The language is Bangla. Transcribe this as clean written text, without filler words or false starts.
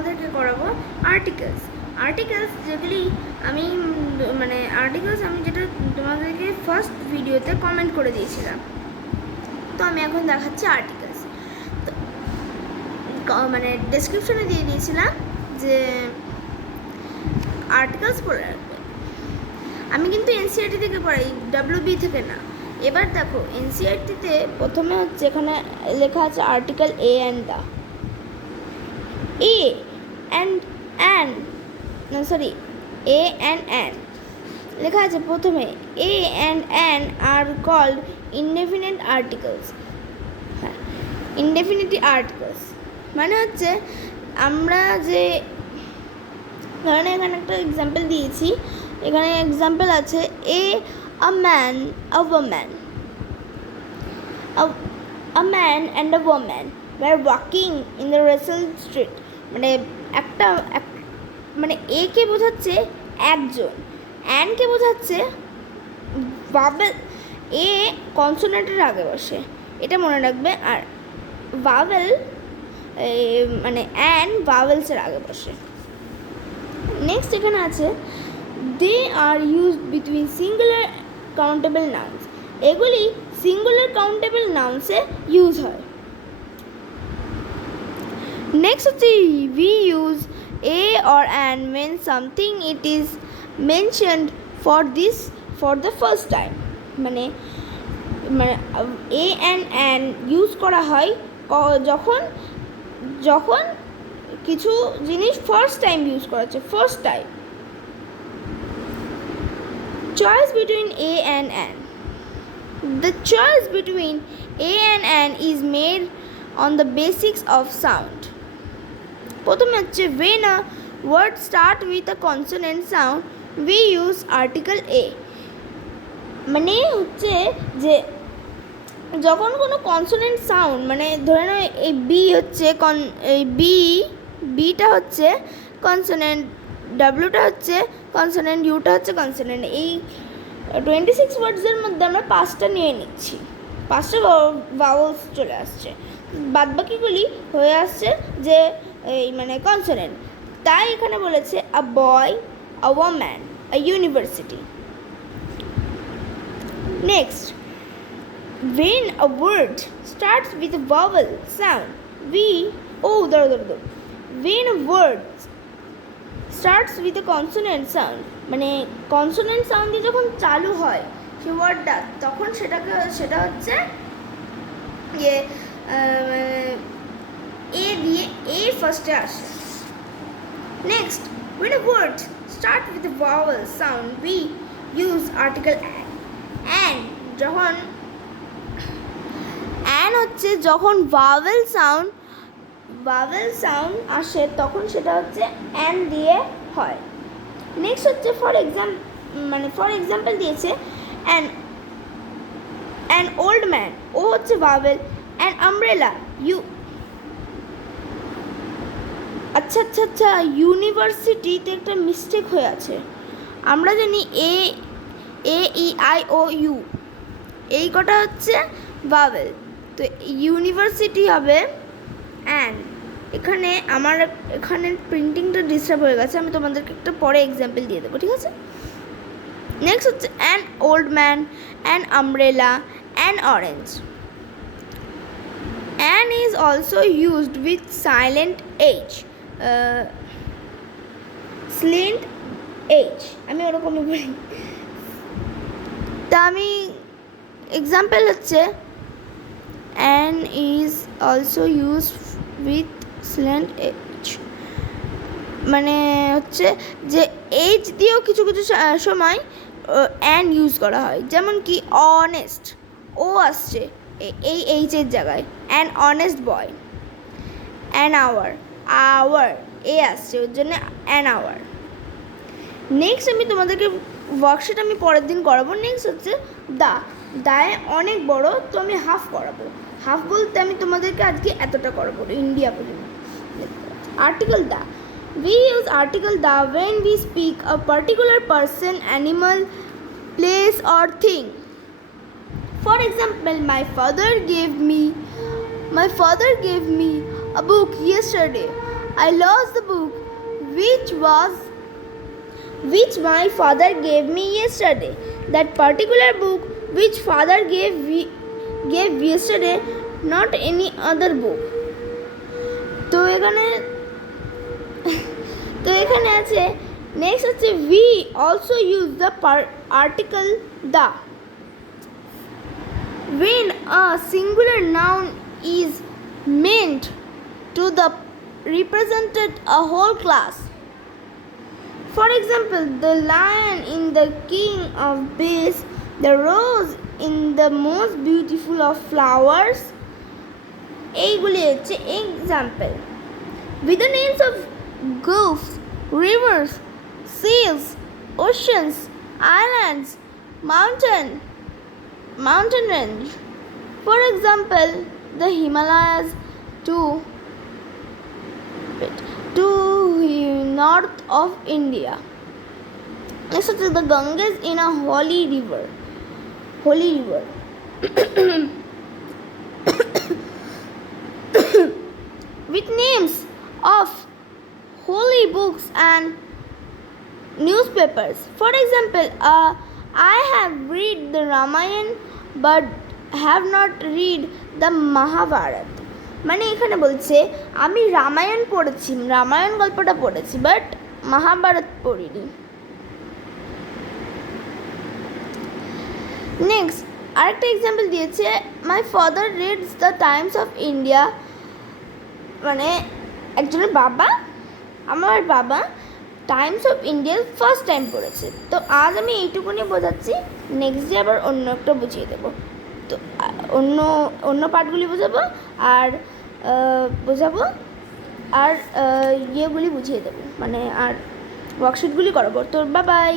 তোমাদেরকে করাবো আর্টিকেলস যেগুলি আমি আর্টিকেলস আমি যেটা তোমাদেরকে ফার্স্ট ভিডিওতে কমেন্ট করে দিয়েছিলাম। তো আমি এখন দেখাচ্ছি আর্টিকেলস। তো ডেসক্রিপশনে দিয়ে দিয়েছিলাম যে আর্টিকেলস পড়ে রাখবে। আমি কিন্তু এনসিইআরটি থেকে পড়াই, WB থেকে না। এবার দেখো এনসিইআরটিতে প্রথমে হচ্ছে এখানে লেখা আছে article a and the. A and an লেখা আছে প্রথমে। A and an are called indefinite articles. হ্যাঁ, ইনডেফিনিট আর্টিকেলস মানে হচ্ছে আমরা যে ধরেন এখানে একটা এক্সাম্পল দিয়েছি, এখানে এক্সাম্পল আছে a man and a woman were walking in the Russell Street। এ কে বোঝাচ্ছে একজন, অ্যান কে বোঝাচ্ছে ভাওয়েল। এ কনসোনেন্টের আগে বসে, এটা মনে রাখবে। আর ভাওয়েল অ্যান ভাওয়েলসের আগে বসে। নেক্সট এখানে আছে they are used between singular countable nouns. এগুলি সিঙ্গুলার কাউন্টেবল নাউন্সে ইউজ হয়। নেক্সট হচ্ছে we use a or an when something it is mentioned for the first time। a and an use করা হয় যখন কিছু জিনিস ফার্স্ট টাইম ইউজ করা হচ্ছে, first time. Choice between a and an. The choice between a and an is made on the basics of sound। প্রথমে হচ্ছে when a word start with a consonant sound we use article a। হচ্ছে যে যখন কোনো কনসোনেন্ট সাউন্ড ধরে নাও এই বি হচ্ছে বিটা হচ্ছে কনসোনেন্ট, ডাব্লিউটা হচ্ছে কনসোনেন্ট, ইউটা হচ্ছে কনসোনেন্ট। এই 26 ওয়ার্ডসের মধ্যে আমরা 5টা নিয়ে নিচ্ছি, 5টা ভাওয়েলস চলে আসছে, বাদবাকিগুলি হয়ে আসছে যে এই কনসোনেন্ট। তাই এখানে বলেছে a boy, a woman, a university. Next when a word starts with a vowel sound when a word starts with a consonant sound consonant sound দিয়ে যখন চালু হয় সেই ওয়ার্ডটা, তখন সেটা হচ্ছে এ দিয়ে এ ফার্স্টে আসে। Next when a word starts with a vowel sound we use article an। হচ্ছে যখন ভাওয়েল সাউন্ড আসে তখন সেটা হচ্ছে অ্যান দিয়ে হয়। নেক্সট হচ্ছে ফর এক্সাম্পল দিয়েছে অ্যান ওল্ড ম্যান, ও হচ্ছে ভাওয়েল। অ্যান আমব্রেলা, আচ্ছা ইউনিভার্সিটিতে একটা মিস্টেক হয়ে আছে। আমরা জানি AEIOU এই কটা হচ্ছে ভাওয়েল, তো ইউনিভার্সিটি হবে অ্যান। এখানে প্রিন্টিংটা ডিস্টার্ব হয়ে গেছে, আমি তোমাদেরকে একটা পরে এক্সাম্পল দিয়ে দেবো, ঠিক আছে? নেক্সট হচ্ছে an old man, an umbrella, an orange. An is also used with silent H, silent H, আমি ওরকমই বলি। তা আমি এক্সাম্পল হচ্ছে an is also use with silent H, হচ্ছে যে এইচ দিয়েও কিছু সময় অ্যান ইউজ করা হয়। যেমন কি অনেস্ট, ও আসছে এই এইচের জায়গায়, an honest boy. An hour এ আসছে, ওর জন্য অ্যান আওয়ার। নেক্সট আমি তোমাদেরকে ওয়ার্কশিট আমি পরের দিন করাবো। নেক্সট হচ্ছে দায় অনেক বড়, তো আমি হাফ করাবো। হাফ বলতে আমি তোমাদেরকে আজকে এতটা করাবো, ইন্ডিয়া পর্যন্ত। Article the, we use article the when we speak a particular person, animal, place or thing। For example, my father gave me a book yesterday। I lost the book which my father gave me yesterday. That particular book which father gave yesterday, not any other book. তো এখানে আছে নেক্সট হচ্ছে we also use the article the when a singular noun is meant to the represented a whole class. For example, the lion in the king of beasts, the rose in the most beautiful of flowers. এইগুলি হচ্ছে example. With the names of gulfs, rivers, seas, oceans, islands, mountain range. For example, the Himalayas to north of India. Next is the Ganges in a holy river. With names of holy books and newspapers. For example, I have read the Ramayana but have not read the Mahabharata. মানে এখানে বলছে আমি রামায়ণ পড়েছি, রামায়ণ গল্পটা পড়েছি, বাট মহাভারত পড়িনি। নেক্সট আরেকটা এক্সাম্পল দিয়েছে, my father reads the Times of India. মানে একজনের বাবা, আমার বাবা Times of India first time পড়েছে। তো আজ আমি এইটুকুনি বোঝাচ্ছি, নেক্সট ডে আবার অন্য একটা বুঝিয়ে দেবো। তো অন্য পার্টগুলি বোঝাবো আর ইয়েগুলি বুঝিয়ে দেবো, মানে আর ওয়ার্কশিটগুলি করাবো। তো বাই।